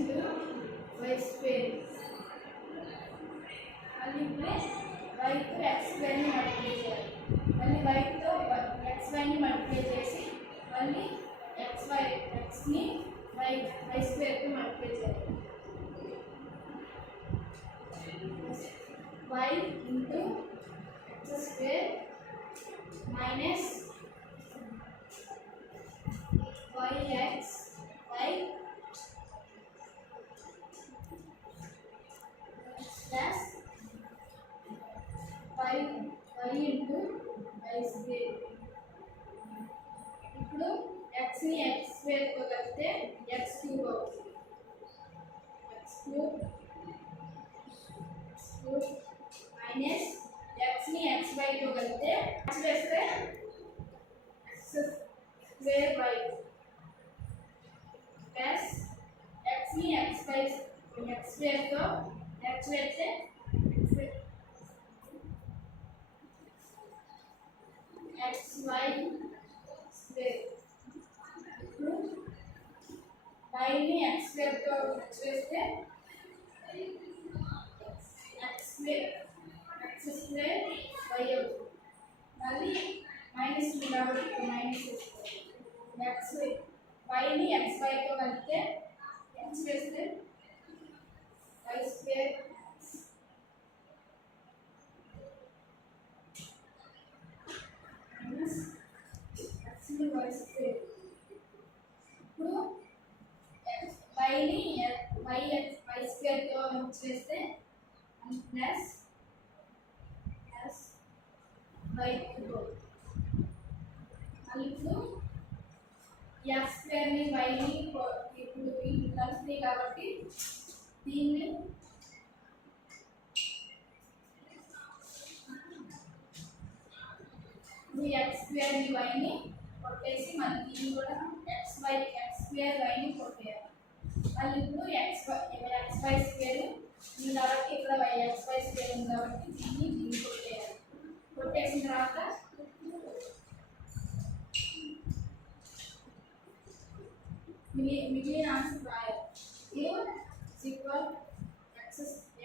into y square. మళ్ళీ ఇప్పుడు y తో x square ని మల్టిప్లై చేయాలి. మళ్ళీ y తో xy ని మల్టిప్లై చేసి మళ్ళీ x ని y square తో మల్టిప్లై చేయాలి. y into x square minus yx y plus y into y square. ఇప్పుడు x ని x square తో కలిపితే x cube అవుతుంది. x cube minus x ని xy తో కలిపితే x వేస్తే x square y plus x ని x square తో x వేస్తే xy square. ఇప్పుడు y ని x square తో x వేస్తే x square y అవుతుంది. మళ్ళీ మైనస్ కాబట్టి మైనస్ వేసుకోవాలి. y ని xy తో కలిపితే x వేస్తే y square minus x ని y square. ఇప్పుడు y ని y square తో x వేస్తే ప్లస్ y cube. మళ్ళీ ఇప్పుడు x స్క్వేర్ ని y ని ఇప్పుడు కలుస్తాయి కాబట్టి దీన్ని x స్క్వేర్ ని y ని కొట్టేసి మళ్ళీ దీన్ని కూడా x స్క్వేర్ y ని కొట్టేయాలి. మళ్ళీ ఇప్పుడు xy స్క్వేర్ ఉంది కాబట్టి ఇక్కడ xy స్క్వేర్ ఉంది కాబట్టి దీన్ని కొట్టేయాలి. కొట్టేసిన తర్వాత మిగిలిన ఆన్సర్ రాయాలి.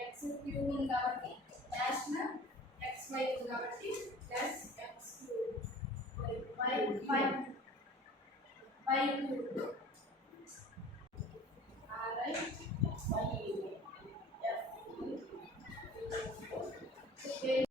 x క్యూబ్ ఉంది కాబట్టి డాష్ న xy ఉంది కాబట్టి plus x cube y cube